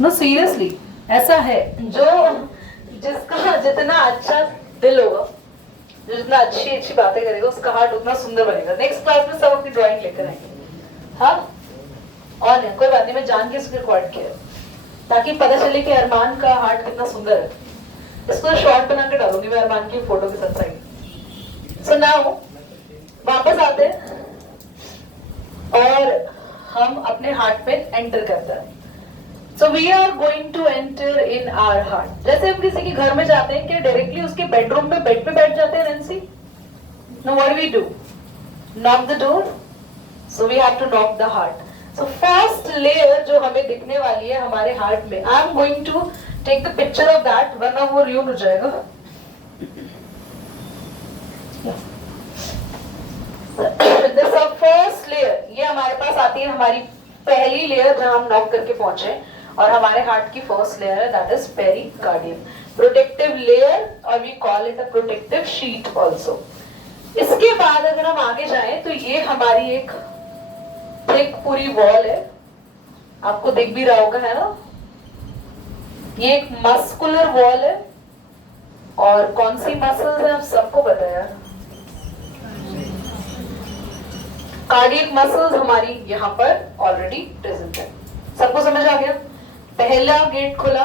No seriously ऐसा है, जो जिसका जितना अच्छा दिल होगा, जो जितना अच्छी अच्छी बातें करेगा, उसका हार्ट उतना सुंदर बनेगा। नेक्स्ट क्लास में सब अपनी ड्राइंग लेकर आएंगे। हाँ, और कोई बात नहीं, मैं जान के इसको रिकॉर्ड किया ताकि पता चले कि अरमान का हार्ट कितना सुंदर है। इसको शॉर्ट बना के डालूंगी मैं अरमान की फोटो के साथ साइड। सो नाउ वापस आते हैं और हम अपने हार्ट पे एंटर करते हैं। So we are going to enter in our heart. जैसे हम किसी के घर में जाते हैं, क्या डायरेक्टली उसके बेडरूम में बेड पे बैठ जाते हैं Nancy? No, what do we do? Knock the door. So we have to knock the heart. So first layer जो हमें दिखने वाली है हमारे हार्ट में, I am going to take the picture of that, वरना वो रियल हो जाएगा। फर्स्ट लेयर ये हमारे पास आती है, हमारी पहली लेयर जहां हम नॉक करके पहुंचे, और हमारे हार्ट की फर्स्ट लेयर है, that is pericardium, protective layer, और we call it a protective sheet also. इसके बाद अगर हम आगे जाएं तो ये हमारी एक पूरी वॉल है, आपको दिख भी रहा होगा, है ना? ये एक मस्कुलर वॉल है, और कौन सी मसल्स है आप सबको पता है, कार्डियक मसल्स हमारी यहाँ पर ऑलरेडी प्रेजेंट है। सबको समझ आ गया? पहला गेट खुला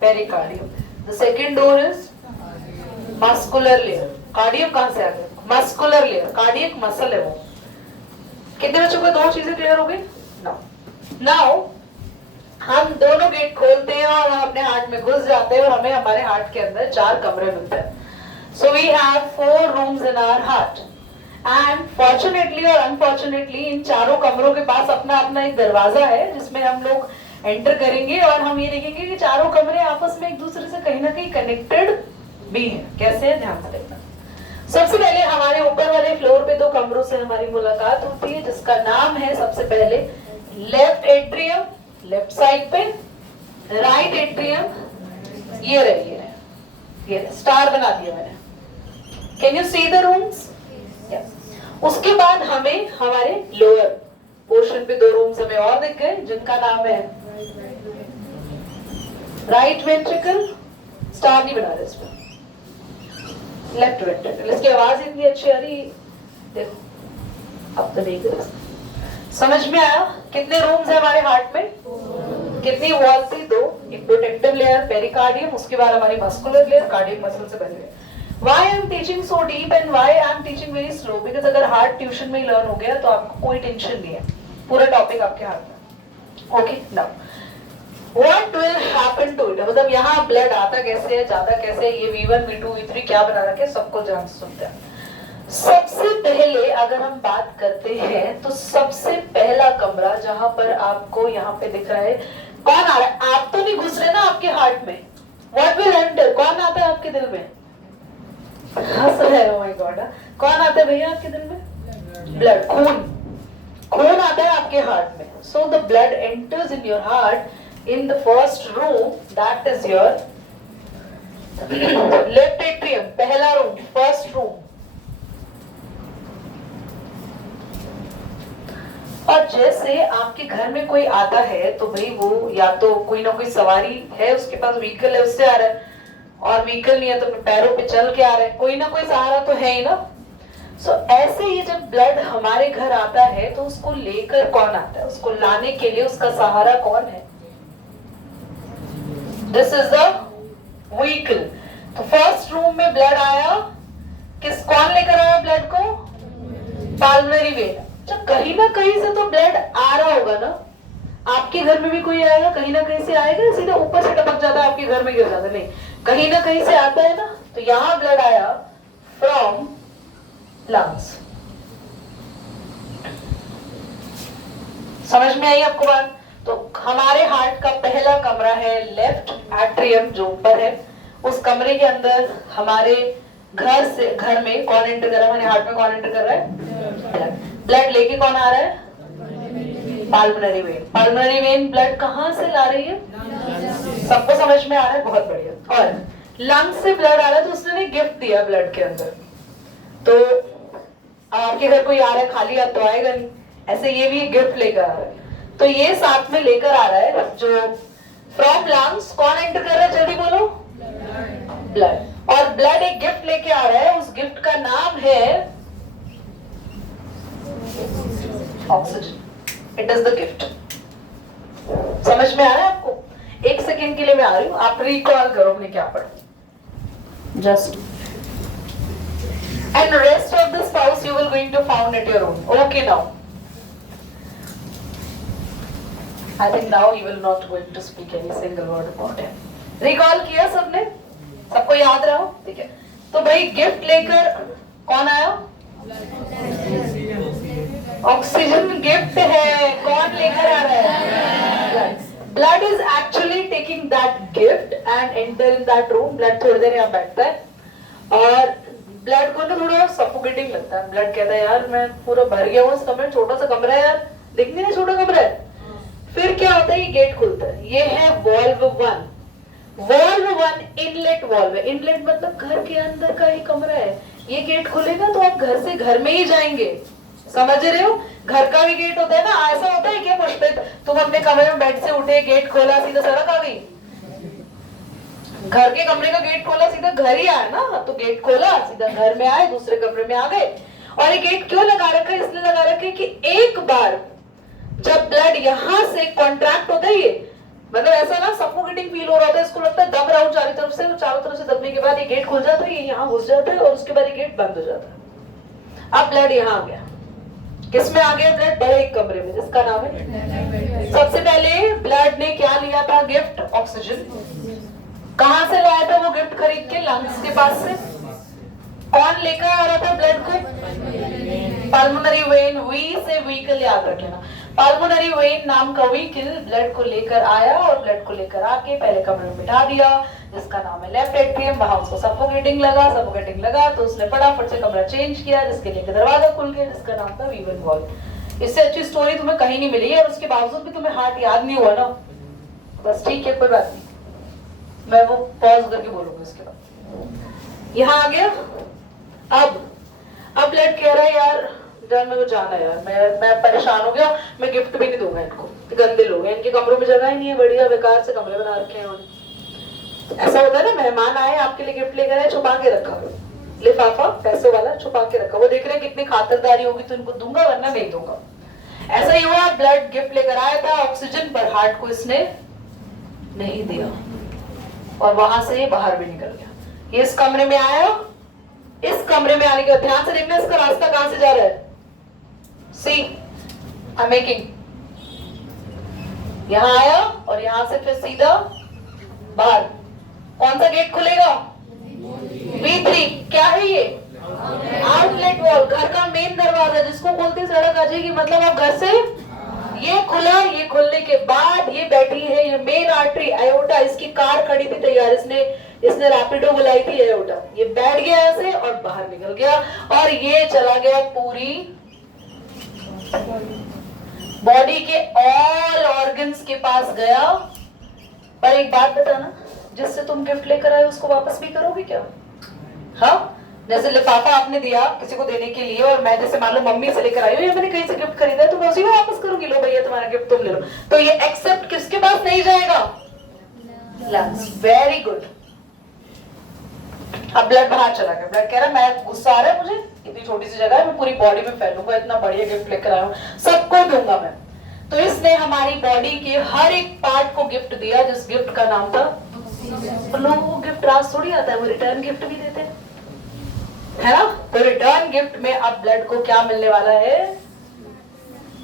pericardium, the second door is muscular layer. Cardiac कहां से आ गया? मस्कुलर लेयर, कार्डियक मसल है वो। कितने बच्चों को दो चीजें क्लियर हो गई? नाउ हम दोनों गेट खोलते हैं और हम अपने हार्ट में घुस जाते हैं, और हमें हमारे हार्ट के अंदर 4 कमरे मिलते हैं। So we have 4 rooms in our heart, and fortunately और अनफॉर्चुनेटली इन चारों कमरों के पास अपना अपना एक दरवाजा है जिसमें हम लोग एंटर करेंगे, और हम ये देखेंगे कि चारों कमरे आपस में एक दूसरे से कहीं ना कहीं कनेक्टेड भी हैं। कैसे है, ध्यान से देखना। सबसे पहले हमारे ऊपर वाले फ्लोर पे 2 कमरों से हमारी मुलाकात होती है, जिसका नाम है सबसे पहले लेफ्ट एट्रियम, लेफ्ट साइड पे, राइट एट्रियम, ये रही स्टार बना दिया मैंने। Can you see the rooms? उसके बाद हमें हमारे लोअर पोर्शन पे 2 रूम्स हमें और दिख गए, जिनका नाम है राइट वेंट्रिकल, स्टार नहीं बना रहे इसमें, लेफ्ट वेंट्रिकल। इसकी आवाज इतनी अच्छी आ रही, देखो अब तो नहीं कर समझ में आया? कितने रूम्स है हमारे हार्ट में? कितनी वॉल थी? 2। एक प्रोटेक्टिव लेयर पेरिकार्डियम, उसके बाद हमारी मस्कुलर लेयर कार्डियक मसल से बनी हुई। Why I am teaching so deep and why I am teaching very slow? Because अगर हार्ट ट्यूशन में ही लर्न हो गया तो आपको कोई टेंशन नहीं है, पूरा टॉपिक आपके हाथ में। Okay, now what will happen to it? मतलब यहाँ ब्लड आता कैसे है, जाता कैसे है, ये V1 V2 V3 क्या बना रखा है, सबको जान सुनते हैं। सबसे पहले अगर हम बात करते हैं तो सबसे पहला कमरा जहां पर आपको यहाँ पे दिख रहा है, कौन आ रहा है? आप तो नहीं घुस रहे ना आपके हार्ट में। What will enter? कौन आता है आपके दिल में? हंस रहे हो, माय गॉड। कौन आता है भैया आपके दिल में? ब्लड, खून आता है आपके हार्ट में। So the blood enters in your heart in the first room, that is your left atrium, पहला रूम, फर्स्ट रूम। और जैसे आपके घर में कोई आता है तो भाई वो या तो कोई ना कोई सवारी है, उसके पास व्हीकल है, उससे आ रहा है, और व्हीकल नहीं है तो पैरों पे चल के आ रहे हैं, कोई ना कोई सहारा तो है ही ना। सो ऐसे ही जब ब्लड हमारे घर आता है तो उसको लेकर कौन आता है? उसको लाने के लिए उसका सहारा कौन है? This is the vehicle. तो फर्स्ट रूम में ब्लड आया, कौन लेकर आया ब्लड को? पाल्मोनरी वेन। जब कहीं ना कहीं से तो ब्लड आ रहा होगा ना, आपके घर में भी कोई आएगा, कहीं ना कहीं से आएगा, सीधा ऊपर से टपक जाता है आपके घर में गिर जाता है, नहीं, कहीं ना कहीं से आता है ना। तो यहां ब्लड आया फ्रॉम लंग्स। समझ में आई आपको बात? तो हमारे हार्ट का पहला कमरा है लेफ्ट एट्रियम, जो ऊपर है। उस कमरे के अंदर हमारे घर में कौन एंटर कर रहा है? हमारे हार्ट में कौन एंटर कर रहा है? ब्लड लेके कौन आ रहा है? पाल्मोनरी वेन। पाल्मोनरी वेन ब्लड कहां से ला रही है? सबको समझ में आ रहा है? बहुत बढ़िया। और लंग्स से ब्लड आ रहा है, तो उसने ने गिफ्ट दिया ब्लड के अंदर। तो आपके घर कोई आ रहा है, खाली हाथ तो आएगा नहीं, ऐसे ये भी गिफ्ट लेकर आ रहा है। तो ये साथ में लेकर आ रहा है जो फ्रॉम लंग्स कौन एंटर कर रहा है, जल्दी बोलो, ब्लड। और ब्लड एक गिफ्ट लेके आ रहा है, उस गिफ्ट का नाम है oxygen. It is the gift. समझ में आ रहा है आपको? एक सेकेंड के लिए मैं आ रही हूं, आप रिकॉल करो हमने क्या पढ़ा just. And rest of this house you will going to found at your own. Okay now. I think now you will not going to speak any single word about it. Recall किया सबने? सबको याद रहा? ठीक है। तो भाई gift लेकर कौन आया? ऑक्सीजन गिफ्ट है। कौन लेकर आ रहा है? Blood is actually taking that gift and enter in that room. Blood थोड़ी देर यहाँ बैठता है और ब्लड को ना थोड़ा सफोकेटिंग लगता है। ब्लड कहता है यार मैं पूरा भर गया हूँ इस कमरे में, छोटा सा कमरा है यार, दिखने नहीं छोटा कमरा है। फिर क्या होता है, ये गेट खुलता है। ये है वॉल्व 1। वॉल्व 1 इनलेट वॉल्व है। इनलेट मतलब घर के अंदर का ही कमरा है। ये गेट खुलेगा तो आप घर से घर में ही जाएंगे। समझ रहे हो? घर का भी गेट होता है ना, ऐसा होता है क्या मुश्किल, तुम अपने कमरे में बेड से उठे, गेट खोला, सीधा सड़क आ गई। घर के कमरे का गेट खोला, सीधा घर ही आया ना, तो गेट खोला सीधा घर में आए, दूसरे कमरे में आ गए। और ये गेट क्यों लगा रखा है? इसलिए लगा रखा है कि एक बार जब ब्लड यहाँ से कॉन्ट्रैक्ट होता है, ये मतलब ऐसा ना सफोकेटिंग फील हो रहा होता है, इसको लगता है दब रहा हूं चारों तरफ से, चारों तरफ से दबने के बाद ये गेट खुल जाता है, ये यहाँ घुस जाता है और उसके बाद ये गेट बंद हो जाता है। अब ब्लड यहाँ आ गया। किसमें आ गया ब्लड? बड़े एक कमरे में जिसका नाम है। सबसे पहले ब्लड ने क्या लिया था गिफ्ट? ऑक्सीजन। कहां से लाया था वो गिफ्ट खरीद के? लंग्स के पास से। कौन लेकर आ रहा था ब्लड को? Pulmonary vein. वी से व्हीकल याद रखना। पल्मोनरी वेन नाम का व्हीकल ब्लड को लेकर आया और ब्लड को लेकर आके पहले कमरे में बिठा दिया जिसका नाम है लेफ्ट एट्रियम। वहां उसको सफोकेटिंग लगा तो उसने फटाफट से कमरा चेंज किया, जिसके लिए दरवाजा खुल गया जिसका नाम था वीवन वॉल्व। इससे अच्छी स्टोरी तुम्हें कहीं नहीं मिली है और उसके बावजूद भी तुम्हें हार्ट याद नहीं हुआ ना, बस ठीक है कोई बात नहीं, मैं वो पॉज करके बोलूंगा इसके बाद। यहाँ आ गया। अब ब्लड कह रहा है यार जान मेरे को जाना यार, मैं परेशान हो गया, मैं गिफ्ट भी नहीं दूंगा इनको, गंदे लोग हैं, इनके कमरों में जगह ही नहीं है, बढ़िया बेकार से कमरे बना रखे हैं उन्होंने। ऐसा होता है ना, मेहमान आए आपके लिए गिफ्ट लेकर आए, छुपा के रखा लिफाफा पैसों वाला, छुपा के रखा, वो देख रहे हैं कितनी खातिरदारी होगी तो इनको दूंगा वरना नहीं दूंगा। ऐसा ही हुआ, ब्लड गिफ्ट लेकर आया था ऑक्सीजन, पर हार्ट को इसने नहीं दिया और वहां से बाहर भी निकल गया। ये इस कमरे में आया, इस कमरे में आने के बाद ध्यान से देखना इसका रास्ता कहां से जा रहा है। सी आई एम मेकिंग, यहां आया और यहां से फिर सीधा बाहर। कौन सा गेट खुलेगा? V3। क्या है ये? आउटलेट वॉल, घर का मेन दरवाजा जिसको खोलते सड़क आ जाएगी, मतलब आप घर से ये खुला, ये खुलने के बाद ये बैठी है, ये मेन आर्टरी एयोटा, इसकी कार खड़ी थी तैयार, इसने रैपिडो बुलाई थी एयोटा, ये बैठ गया ऐसे और बाहर निकल गया और ये चला गया पूरी बॉडी के ऑल ऑर्गन्स के पास गया। पर एक बात बताना, जिससे तुम गिफ्ट लेकर आए उसको वापस भी करोगे क्या? हाँ, जैसे लिफाफा आपने दिया किसी को देने के लिए और मैं जैसे मान लो मम्मी से लेकर आई हूँ या मैंने कहीं से गिफ्ट खरीदा है तो मैं उसी को वापस करूंगी, लो भैया तुम्हारा गिफ्ट तुम ले लो, तो ये एक्सेप्ट किसके पास नहीं जाएगा? लंग्स। Very good. अब ब्लड बाहर चला गया। ब्लड कह रहा है मैं गुस्सा आ रहा है मुझे, इतनी छोटी सी जगह है, मैं पूरी बॉडी में फैलूंगा, इतना बढ़िया गिफ्ट लेकर आया हूँ, सबको दूंगा मैं। तो इसने हमारी बॉडी के हर एक पार्ट को गिफ्ट दिया, जिस गिफ्ट का नाम था। तो लोगों को गिफ्ट रास थोड़ी आता है, वो रिटर्न गिफ्ट भी देते हैं, है ना? तो रिटर्न गिफ्ट में अब ब्लड को क्या मिलने वाला है?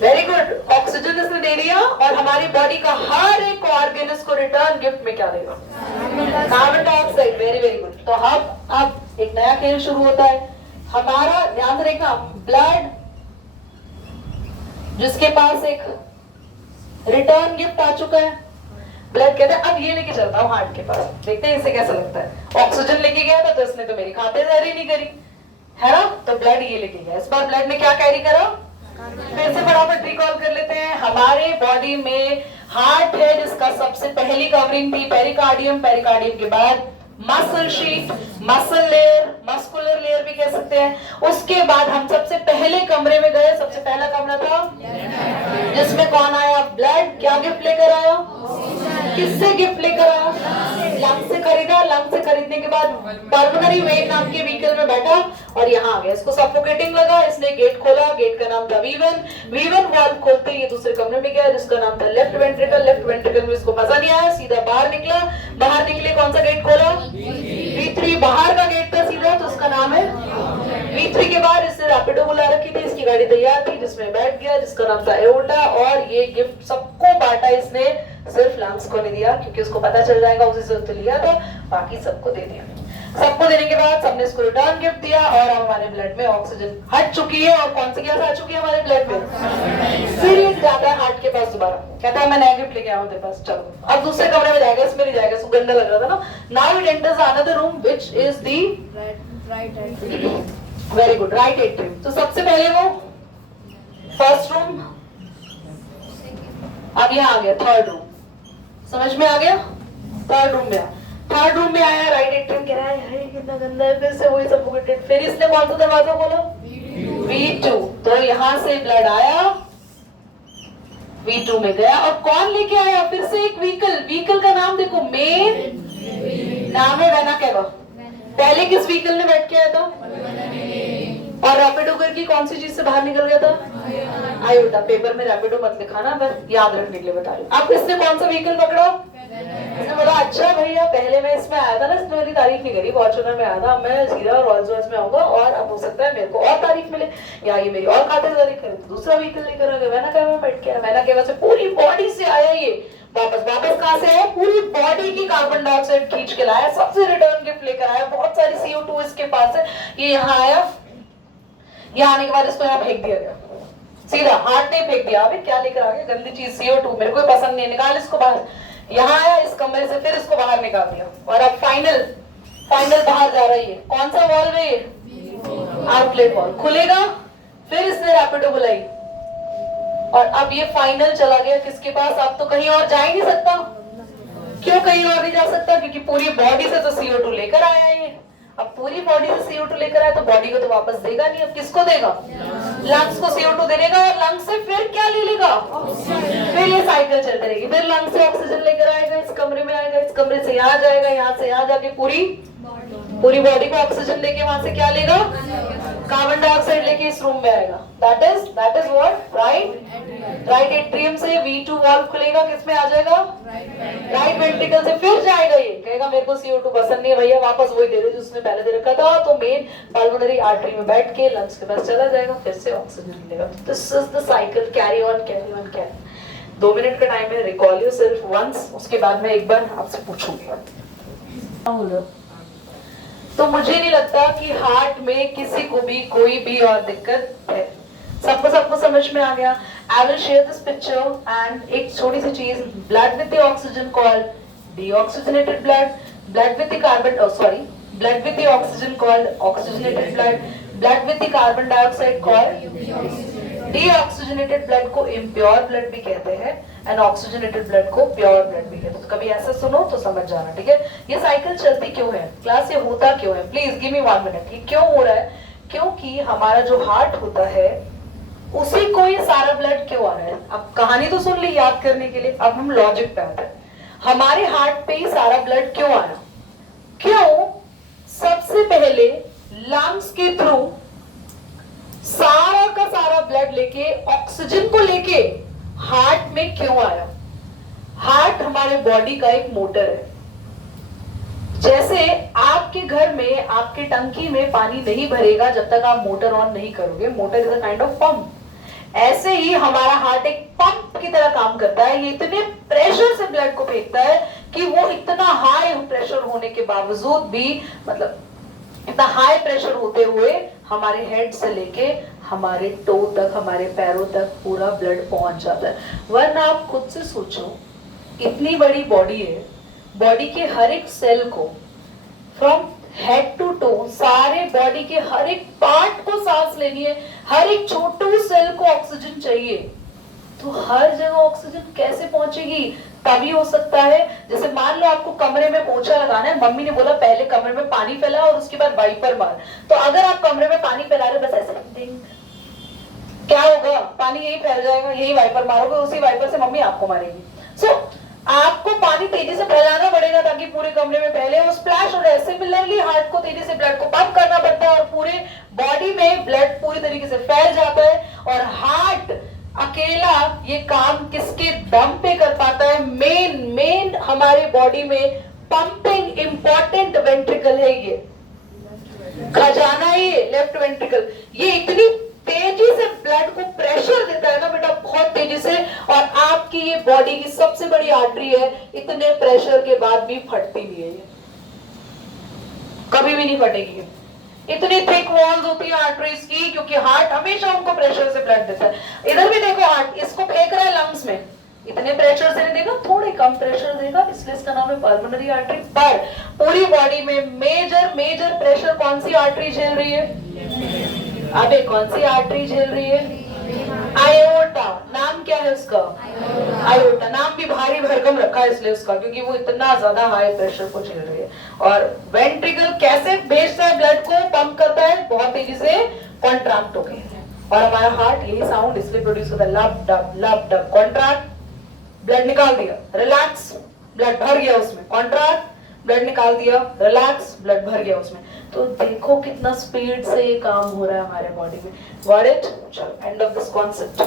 वेरी गुड, ऑक्सीजन इसने दे दिया और हमारी बॉडी का हर एक ऑर्गन इसको रिटर्न गिफ्ट में क्या देगा? Carbon dioxide. Very very good. तो अब एक नया खेल शुरू होता है हमारा। ध्यान से देखना, ब्लड जिसके पास एक रिटर्न गिफ्ट आ चुका है, ब्लड कहता है अब ये लेके चलता हूँ हार्ट के पास, देखते हैं इसे कैसा लगता है। ऑक्सीजन लेके गया था तो इसने तो मेरी खातिरदारी नहीं करी, है ना? तो ब्लड ये लेके गया। इस बार ब्लड ने क्या कैरी करा? फिर से फटाफट रिकॉल कर लेते हैं। हमारे बॉडी में हार्ट है जिसका सबसे पहली कवरिंग थी पेरिकार्डियम, पेरिकार्डियम के बाद muscle sheet, muscle layer, muscular layer भी कह सकते हैं। उसके बाद हम सबसे पहले कमरे में गए, सबसे पहला कमरा था जिसमें कौन आया? ब्लड। क्या गिफ्ट लेकर आया? किससे गिफ्ट लेकर आया? लंग से खरीदा। लंग से खरीदने के बाद पल्मोनरी वेन नाम के व्हीकल में बैठा और यहाँ आ गया। इसको सफोकेटिंग लगा, इसने गेट खोला। गेट का नाम था V1। V1 वाल्व खोलते ये दूसरे कमरे में गया जिसका नाम था लेफ्ट वेंट्रिकल। लेफ्ट वेंट्रिकल में इसको मजा नहीं आया, सीधा बाहर निकला। बाहर निकले कौन सा गेट खोला? V3। बाहर का गेट था सीधा, तो उसका नाम है V3 के बाद इसने रैपिडो बुला रखी थी। इसकी गाड़ी तैयार थी जिसमें बैठ गया, जिसका नाम था एओर्टा। और ये गिफ्ट सबको बांटा इसने, सिर्फ लंग्स को नहीं दिया क्योंकि उसको पता चल जाएगा उसी से तो लिया था, बाकी सबको दे दिया। सबको देने के बाद सबने इसको रिटर्न गिफ्ट दिया और अब हमारे ब्लड में ऑक्सीजन हट चुकी है। और कौन सी गैस आ चुकी है हमारे ब्लड में? फिर ये जाता है हार्ट के पास दोबारा, कहता है मैं नया गिफ्ट लेके आया हूं तेरे पास, चलो। अब दूसरे कमरे में जाएगा, इसमें नहीं जाएगा, इसको गंदा लग रहा था ना। Now it enters another room which is the very good right atrium. तो सबसे पहले वो फर्स्ट रूम, अब यहाँ आ गया थर्ड रूम। समझ में आ गया? थर्ड रूम में थर्ड रूम में आया, राइट एट्रियम कह रहा है कितना गंदा है, फिर से वही सफोकेटेड। फिर इसने कौन सा दरवाजा खोला? V2। तो यहाँ से ब्लड आया, V2 में गया और कौन लेके आया? फिर से एक व्हीकल। व्हीकल का नाम देखो, मेन नाम है वेना कैवा। पहले किस व्हीकल ने बैठ के आया था? और रैपिडो करके कौन सी चीज से बाहर निकल गया था? आयोटा। पेपर में रैपिडो मत लिखा ना, बस याद रखने के लिए बता रही हूँ। अब इसने कौन सा व्हीकल पकड़ा? इसने बोला अच्छा भैया पहले मैं इसमें आया था ना, इसने मेरी तारीफ नहीं करी, फॉर्च्यूनर में आया था, मैं सीधा रोल्स रॉयस में आऊंगा और अब हो सकता है मेरे को और तारीफ मिले या ये मेरी और खातिरदारी करे। तो दूसरा व्हीकल लेकर आ गया, मैंने कहा मैं बैठ के आया। मैंने कहा वैसे पूरी बॉडी से आया ये, वापस कहां से है? पूरी बॉडी की कार्बन डाइऑक्साइड खींच के लाया, सबसे रिटर्न गिफ्ट लेकर आया। बहुत सारी CO2 इसके पास है। ये यहाँ आया, यहाँ आने के बाद इसको यहाँ फेंक दिया गया, सीधा हार्ट ने फेंक दिया। अबे क्या लेकर आ गया गंदी चीज, CO2 मेरे को पसंद नहीं, निकाल इसको बाहर। यहाँ आया इस कमरे से, फिर इसको बाहर निकाल दिया और अब फाइनल बाहर जा रही है। कौन सा वॉल्व है ये? आउटलेट वॉल्व खुलेगा। फिर इसने रैपिडो बुलाई और अब ये फाइनल चला गया किसके पास? अब तो कहीं और जा ही नहीं सकता। क्यों कहीं और नहीं जा सकता? क्योंकि पूरी बॉडी से तो CO2 लेकर आया है ये। अब पूरी बॉडी से CO2 लेकर आया तो बॉडी को तो वापस देगा नहीं, अब किसको देगा? लंग्स को CO2 दे देगा और लंग्स से फिर क्या ले लेगा? फिर ये साइकिल चलती रहेगी। फिर लंग्स से ऑक्सीजन लेकर आएगा, इस कमरे में आएगा, इस कमरे से यहाँ जाएगा, यहाँ से यहाँ जाके पूरी बॉडी को ऑक्सीजन लेके वहां से क्या लेगा? कार्बन डाइऑक्साइड लेके इस रूम में आएगा। That is what? Right atrium से V2 वाल्व खुलेगा, किस में आ जाएगा? राइट वेंट्रिकल से फिर जाएगा, ये कहेगा मेरे को CO2 पसंद नहीं है भैया, वापस वही दे दे जो उसने पहले दे रखा था। तो मेन पल्मोनरी आर्टरी में बैठ के लंग्स के पास चला जाएगा, फिर से ऑक्सीजन मिलेगा। This is the cycle, carry on carry on carry. 2 minute का टाइम है, रिकॉल यू सिर्फ वंस, उसके बाद मैं एक बार आपसे पूछूंगी। तो मुझे नहीं लगता कि हार्ट में किसी को भी कोई भी और दिक्कत है। सबको समझ में आ गया? I will share this picture and एक छोटी सी चीज, blood with the oxygen called deoxygenated blood, blood with the carbon blood with the oxygen called oxygenated blood, blood with the carbon dioxide called deoxygenated blood को impure blood भी कहते हैं and oxygenated blood को pure blood भी कहते हैं। तो कभी ऐसा सुनो तो समझ जाना, ठीक है? ये साइकिल चलती क्यों है क्लास, ये होता क्यों है? Please give me 1 minute. ये क्यों हो रहा है? क्योंकि हमारा जो हार्ट होता है उसी को ये सारा ब्लड क्यों आ रहा है? अब कहानी तो सुन ली याद करने के लिए, अब हम लॉजिक पे आते हैं। हमारे हार्ट पे ही सारा ब्लड क्यों आया? क्यों? सबसे पहले लंग्स के थ्रू सारा का सारा ब्लड लेके ऑक्सीजन को लेके हार्ट में क्यों आया? हार्ट हमारे बॉडी का एक मोटर है। जैसे आपके घर में आपके टंकी में पानी नहीं भरेगा जब तक आप मोटर ऑन नहीं करोगे, motor is a kind of pump. ऐसे ही हमारा हार्ट एक पंप की तरह काम करता है। ये इतने प्रेशर से ब्लड को फेंकता है कि वो इतना हाई प्रेशर होने के बावजूद भी, मतलब इतना हाई प्रेशर होते हुए हमारे हेड से लेके हमारे टो तक, हमारे पैरों तक पूरा ब्लड पहुंच जाता है। वरना आप खुद से सोचो, इतनी बड़ी बॉडी है, बॉडी के हर एक सेल को फ्रॉम हेड टू टो, सारे बॉडी के हर एक पार्ट को सांस लेनी है, हर एक छोटे सेल को ऑक्सीजन चाहिए, तो हर जगह ऑक्सीजन कैसे पहुंचेगी? तभी हो सकता है जैसे मान लो आपको कमरे में पोछा लगाना है, मम्मी ने बोला पहले कमरे में पानी फैला और उसके बाद वाइपर मार। तो अगर आप कमरे में पानी फैला रहे बस ऐसे, क्या होगा? पानी यही फैल जाएगा, यही वाइपर मारोगे, उसी वाइपर से मम्मी आपको मारेगी। सो आपको पानी तेजी से फैलाना पड़ेगा ताकि पूरे कमरे में फैले, वो स्प्लैश हो रहा है। सिमिलरली हार्ट को तेजी से ब्लड को पंप करना पड़ता है और पूरे बॉडी में ब्लड पूरी तरीके से फैल जाता है। और हार्ट अकेला ये काम किसके दम पे कर पाता है? मेन हमारे बॉडी में पंपिंग इंपॉर्टेंट वेंट्रिकल है, ये खजाना ही लेफ्ट वेंट्रिकल। ये इतनी तेजी से ब्लड को प्रेशर देता है ना बेटा, बहुत तेजी से, और आपकी ये बॉडी की सबसे बड़ी आर्टरी है, इतने प्रेशर के बाद भी फटती नहीं है, ये कभी भी नहीं फटेगी। इतनी थिक वॉल्स होती है आर्टरीज की, क्योंकि हार्ट हमेशा उनको प्रेशर से ब्लड देता है। इधर भी देखो, हार्ट इसको फेंक रहा है लंग्स में, इतने प्रेशर से नहीं देगा, थोड़े कम प्रेशर देगा, इसलिए इसका नाम है पल्मोनरी आर्टरी। पर पूरी बॉडी में मेजर प्रेशर कौन सी आर्टरी झेल रही है? अबे कौन सी आर्टरी झेल रही है? आयोटा। नाम क्या है उसका? आयोटा। नाम भी भारी भरकम रखा है इसलिए उसका, क्योंकि वो इतना ज्यादा हाई प्रेशर को झेल रही है। और वेंट्रिकल कैसे भेजता है ब्लड को, पंप करता है बहुत तेजी से, कॉन्ट्रैक्ट होके। और हमारा हार्ट यही साउंड इसलिए प्रोड्यूस होता है, लब डब। कॉन्ट्रैक्ट, ब्लड निकाल दिया, रिलैक्स, ब्लड भर गया उसमें, कॉन्ट्रैक्ट, ब्लड निकाल दिया, रिलैक्स, ब्लड भर गया उसमें। तो देखो कितना स्पीड से ये काम हो रहा है हमारे बॉडी में। Got it? चलो, एंड ऑफ दिस कॉन्सेप्ट।